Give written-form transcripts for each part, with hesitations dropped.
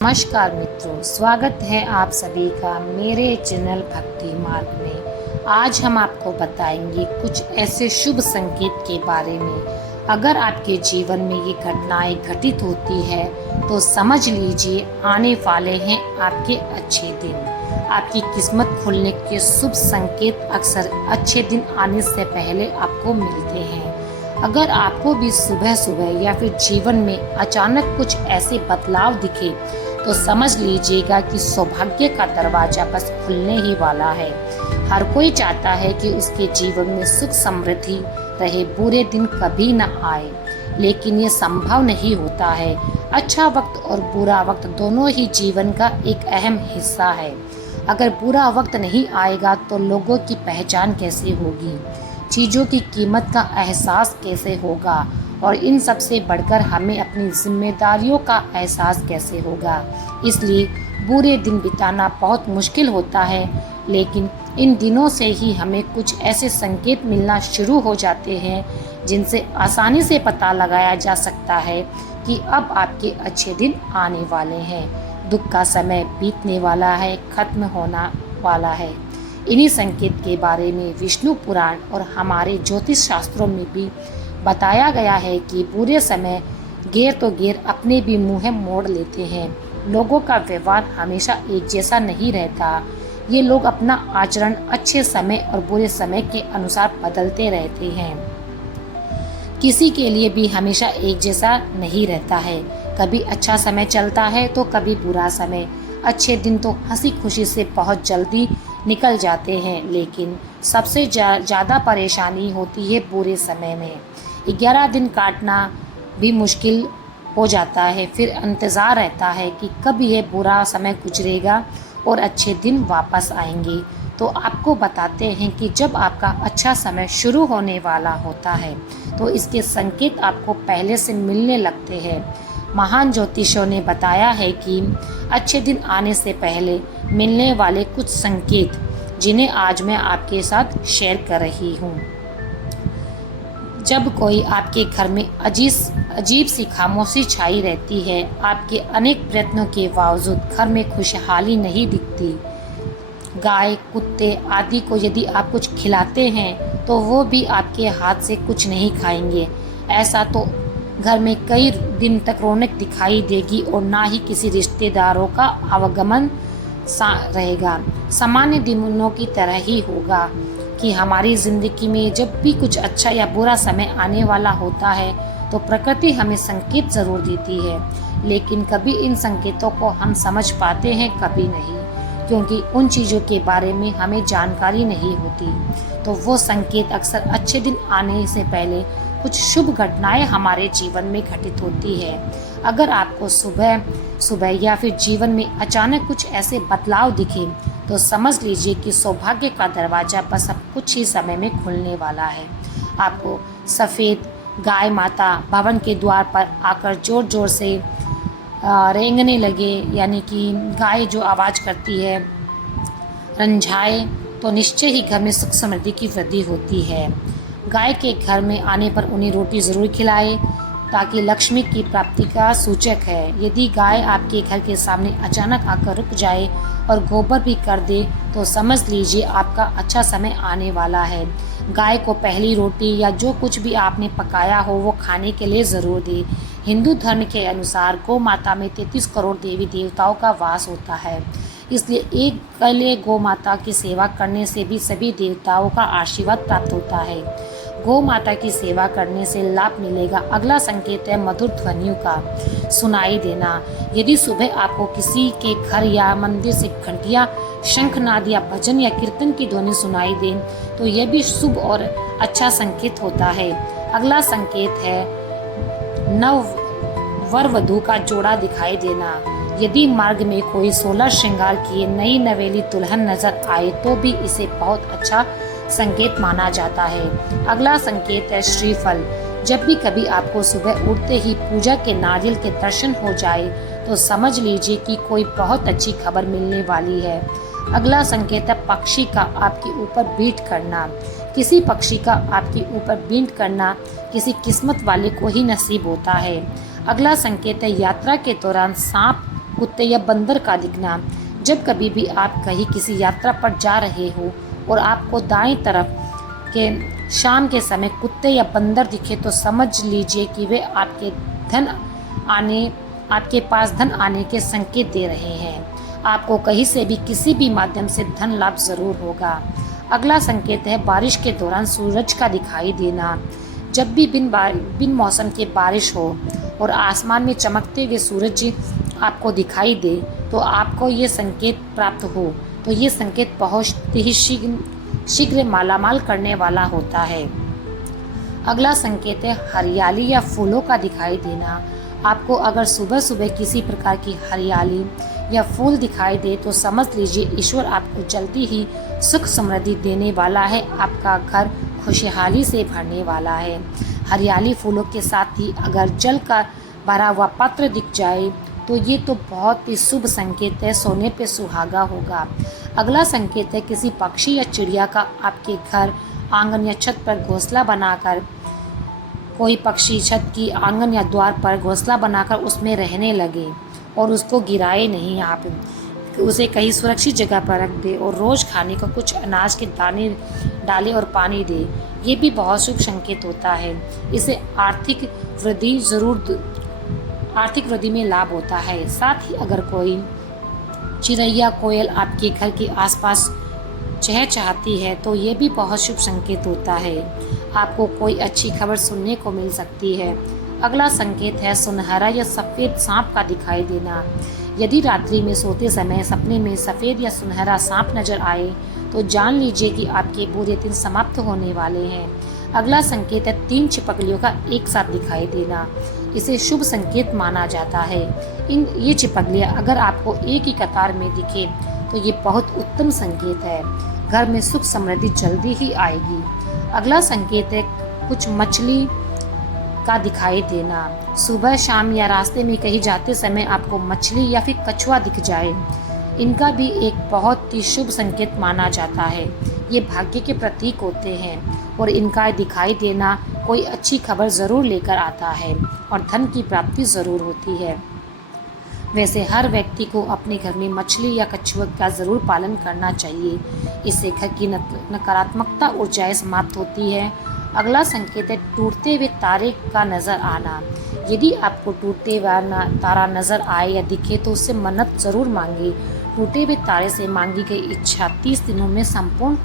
नमस्कार मित्रों, स्वागत है आप सभी का मेरे चैनल भक्ति मार्ग में। आज हम आपको बताएंगे कुछ ऐसे शुभ संकेत के बारे में। अगर आपके जीवन में ये घटनाएं घटित होती है तो समझ लीजिए आने वाले हैं आपके अच्छे दिन। आपकी किस्मत खुलने के शुभ संकेत अक्सर अच्छे दिन आने से पहले आपको मिलते हैं। अगर आपको भी सुबह सुबह या फिर जीवन में अचानक कुछ ऐसे बदलाव दिखे तो समझ लीजिएगा कि सौभाग्य का दरवाजा बस खुलने ही वाला है। हर कोई चाहता है कि उसके जीवन में सुख समृद्धि रहे, बुरे दिन कभी न आए, लेकिन ये संभव नहीं होता है। अच्छा वक्त और बुरा वक्त दोनों ही जीवन का एक अहम हिस्सा है। अगर बुरा वक्त नहीं आएगा तो लोगों की पहचान कैसे होगी, चीज़ों की कीमत का एहसास कैसे होगा और इन सब से बढ़कर हमें अपनी जिम्मेदारियों का एहसास कैसे होगा। इसलिए बुरे दिन बिताना बहुत मुश्किल होता है, लेकिन इन दिनों से ही हमें कुछ ऐसे संकेत मिलना शुरू हो जाते हैं जिनसे आसानी से पता लगाया जा सकता है कि अब आपके अच्छे दिन आने वाले हैं। दुख का समय बीतने वाला है, खत्म होना वाला है। इन्हीं संकेत के बारे में विष्णु पुराण और हमारे ज्योतिष शास्त्रों में भी बताया गया है कि बुरे समय घेर तो घेर अपने भी मुँह मोड़ लेते हैं। लोगों का व्यवहार हमेशा एक जैसा नहीं रहता। ये लोग अपना आचरण अच्छे समय और बुरे समय के अनुसार बदलते रहते हैं। किसी के लिए भी हमेशा एक जैसा नहीं रहता है। कभी अच्छा समय चलता है तो कभी बुरा समय। अच्छे दिन तो हंसी खुशी से बहुत जल्दी निकल जाते हैं, लेकिन सबसे ज़्यादा परेशानी होती है बुरे समय में। 11 दिन काटना भी मुश्किल हो जाता है। फिर इंतज़ार रहता है कि कब यह बुरा समय गुजरेगा और अच्छे दिन वापस आएंगे। तो आपको बताते हैं कि जब आपका अच्छा समय शुरू होने वाला होता है तो इसके संकेत आपको पहले से मिलने लगते हैं। महान ज्योतिषों ने बताया है कि अच्छे दिन आने से पहले मिलने वाले कुछ संकेत, जिन्हें आज मैं आपके साथ शेयर कर रही हूँ। जब कोई आपके घर में अजीब सी खामोशी छाई रहती है, आपके अनेक प्रयत्नों के बावजूद घर में खुशहाली नहीं दिखती। गाय, कुत्ते आदि को यदि आप कुछ खिलाते हैं तो वो भी आपके हाथ से कुछ नहीं खाएंगे। ऐसा तो घर में कई दिन तक रौनक दिखाई देगी और ना ही किसी रिश्तेदारों का आवागमन रहेगा। सामान्य दिनों की तरह ही होगा कि हमारी ज़िंदगी में जब भी कुछ अच्छा या बुरा समय आने वाला होता है तो प्रकृति हमें संकेत ज़रूर देती है, लेकिन कभी इन संकेतों को हम समझ पाते हैं, कभी नहीं, क्योंकि उन चीज़ों के बारे में हमें जानकारी नहीं होती। तो वो संकेत अक्सर अच्छे दिन आने से पहले कुछ शुभ घटनाएं हमारे जीवन में घटित होती है। अगर आपको सुबह सुबह या फिर जीवन में अचानक कुछ ऐसे बदलाव दिखे तो समझ लीजिए कि सौभाग्य का दरवाजा बस अब कुछ ही समय में खुलने वाला है। आपको सफ़ेद गाय माता भवन के द्वार पर आकर ज़ोर ज़ोर से रेंगने लगे, यानी कि गाय जो आवाज़ करती है, रंझाए, तो निश्चय ही घर में सुख समृद्धि की वृद्धि होती है। गाय के घर में आने पर उन्हें रोटी ज़रूर खिलाएं, ताकि लक्ष्मी की प्राप्ति का सूचक है। यदि गाय आपके घर के सामने अचानक आकर रुक जाए और गोबर भी कर दे तो समझ लीजिए आपका अच्छा समय आने वाला है। गाय को पहली रोटी या जो कुछ भी आपने पकाया हो वो खाने के लिए ज़रूर दें। हिंदू धर्म के अनुसार गौ माता में 33 करोड़ देवी देवताओं का वास होता है, इसलिए एक कले गौ माता की सेवा करने से भी सभी देवताओं का आशीर्वाद प्राप्त होता है। गौ माता की सेवा करने से लाभ मिलेगा। अगला संकेत है मधुर ध्वनियों का सुनाई देना। यदि सुबह आपको किसी के घर या मंदिर से घंटियाँ, शंखनाद या भजन या कीर्तन की ध्वनि सुनाई दें तो यह भी शुभ और अच्छा संकेत होता है। अगला संकेत है नव वर वधू का जोड़ा दिखाई देना। यदि मार्ग में कोई 16 श्रृंगार किए नई नवेली दुल्हन नजर आए तो भी इसे बहुत अच्छा संकेत माना जाता है। अगला संकेत है श्रीफल। जब भी कभी आपको सुबह उठते ही पूजा के नारियल के दर्शन हो जाए तो समझ लीजिए कि कोई बहुत अच्छी खबर मिलने वाली है। अगला संकेत है पक्षी का आपके ऊपर बीट करना। किसी पक्षी का आपके ऊपर बीट करना किसी किस्मत वाले को ही नसीब होता है। अगला संकेत है यात्रा के दौरान सांप कुत्ते या बंदर का दिखना। जब कभी भी आप कहीं किसी यात्रा पर जा रहे हो और आपको दाएं तरफ के शाम के समय कुत्ते या बंदर दिखे तो समझ लीजिए कि वे आपके पास धन आने के संकेत दे रहे हैं। आपको कहीं से भी किसी भी माध्यम से धन लाभ जरूर होगा। अगला संकेत है बारिश के दौरान सूरज का दिखाई देना। जब भी बिन मौसम के बारिश हो और आसमान में चमकते हुए सूरज आपको दिखाई दे तो आपको ये संकेत प्राप्त हो तो ये संकेत बहुत ही शीघ्र मालामाल करने वाला होता है। अगला संकेत है हरियाली या फूलों का दिखाई देना। आपको अगर सुबह सुबह किसी प्रकार की हरियाली या फूल दिखाई दे तो समझ लीजिए ईश्वर आपको जल्दी ही सुख समृद्धि देने वाला है। आपका घर खुशहाली से भरने वाला है। हरियाली फूलों के साथ ही अगर जल का भरा हुआ पात्र दिख जाए तो ये तो बहुत ही शुभ संकेत है, सोने पे सुहागा होगा। अगला संकेत है किसी पक्षी या चिड़िया का आपके घर आंगन या छत पर घोंसला बनाकर, कोई पक्षी छत की आंगन या द्वार पर घोंसला बनाकर उसमें रहने लगे और उसको गिराए नहीं। आप उसे कहीं सुरक्षित जगह पर रख दे और रोज़ खाने को कुछ अनाज के दाने डाले और पानी दे। ये भी बहुत शुभ संकेत होता है। इसे आर्थिक वृद्धि में लाभ होता है। साथ ही अगर कोई चिड़ैया कोयल आपके घर के आसपास चहचहाती है तो ये भी बहुत शुभ संकेत होता है। आपको कोई अच्छी खबर सुनने को मिल सकती है। अगला संकेत है सुनहरा या सफ़ेद सांप का दिखाई देना। यदि रात्रि में सोते समय सपने में सफ़ेद या सुनहरा सांप नजर आए तो जान लीजिए कि आपके बुरे दिन समाप्त होने वाले हैं। अगला संकेत है 3 छिपकलियों का एक साथ दिखाई देना। इसे शुभ संकेत माना जाता है। ये छिपकलियाँ अगर आपको एक ही कतार में दिखे तो ये बहुत उत्तम संकेत है। घर में सुख समृद्धि जल्दी ही आएगी। अगला संकेत है कुछ मछली का दिखाई देना। सुबह शाम या रास्ते में कहीं जाते समय आपको मछली या फिर कछुआ दिख जाए, इनका भी एक बहुत ही शुभ संकेत माना जाता है। ये भाग्य के प्रतीक होते हैं और इनका दिखाई देना कोई अच्छी खबर ज़रूर लेकर आता है और धन की प्राप्ति ज़रूर होती है। वैसे हर व्यक्ति को अपने घर में मछली या कछुआ का ज़रूर पालन करना चाहिए। इससे घर की नकारात्मकता ऊर्जाएं समाप्त होती है। अगला संकेत है टूटते हुए तारे का नज़र आना। यदि आपको टूटते हुआ तारा नज़र आए या दिखे तो उससे मन्नत ज़रूर मांगे। टूटे हुए तारे से मांगी गई इच्छा 30 दिनों में संपूर्ण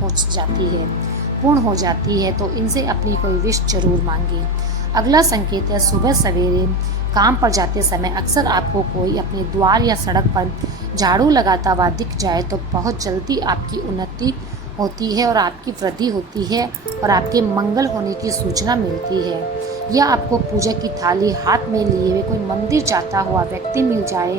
हो जाती है तो इनसे अपनी कोई विश जरूर मांगे। अगला संकेत है सुबह सवेरे काम पर जाते समय अक्सर आपको कोई अपने द्वार या सड़क पर झाड़ू लगाता हुआ दिख जाए तो बहुत जल्दी आपकी उन्नति होती है और आपकी वृद्धि होती है और आपके मंगल होने की सूचना मिलती है। या आपको पूजा की थाली हाथ में लिए हुए कोई मंदिर जाता हुआ व्यक्ति मिल जाए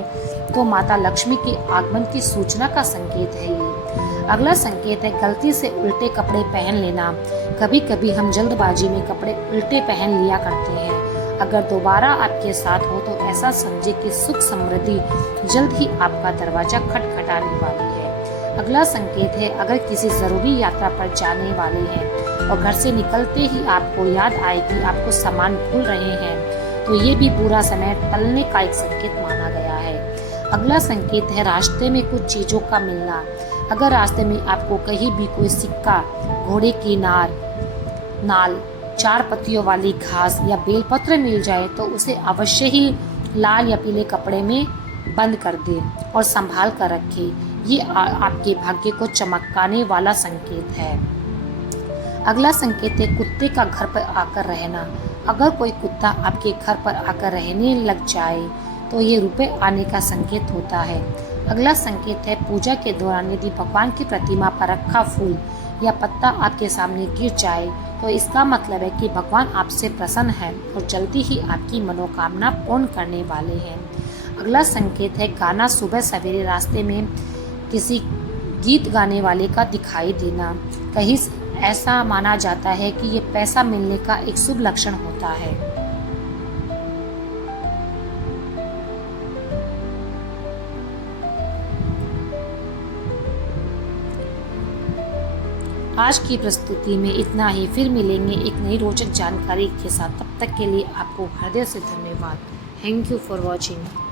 तो माता लक्ष्मी के आगमन की सूचना का संकेत है ये। अगला संकेत है गलती से उल्टे कपड़े पहन लेना। कभी कभी हम जल्दबाजी में कपड़े उल्टे पहन लिया करते हैं। अगर दोबारा आपके साथ हो तो ऐसा समझे कि सुख समृद्धि जल्द ही आपका दरवाजा खटखटाने वाली है। अगला संकेत है अगर किसी ज़रूरी यात्रा पर जाने वाले हैं और घर से निकलते ही आपको याद आए कि आपको सामान भूल रहे हैं तो ये भी पूरा समय टलने का एक संकेत माना गया है। अगला संकेत है रास्ते में कुछ चीज़ों का मिलना। अगर रास्ते में आपको कहीं भी कोई सिक्का, घोड़े की नाल, 4 पत्तियों वाली घास या बेलपत्र मिल जाए तो उसे अवश्य ही लाल या पीले कपड़े में बंद कर दें और संभाल कर रखें। ये आपके भाग्य को चमकाने वाला संकेत है। अगला संकेत है कुत्ते का घर पर आकर रहना। अगर कोई कुत्ता आपके घर पर आकर रहने लग जाए तो ये रुपए आने का संकेत होता है। अगला संकेत है पूजा के दौरान यदि भगवान की प्रतिमा पर रखा फूल या पत्ता आपके सामने गिर जाए तो इसका मतलब है कि भगवान आपसे प्रसन्न है और जल्दी ही आपकी मनोकामना पूर्ण करने वाले हैं। अगला संकेत है गाना सुबह सवेरे रास्ते में किसी गीत गाने वाले का दिखाई देना। कहीं ऐसा माना जाता है कि ये पैसा मिलने का एक शुभ लक्षण होता है। आज की प्रस्तुति में इतना ही। फिर मिलेंगे एक नई रोचक जानकारी के साथ। तब तक के लिए आपको हृदय से धन्यवाद। Thank you for watching.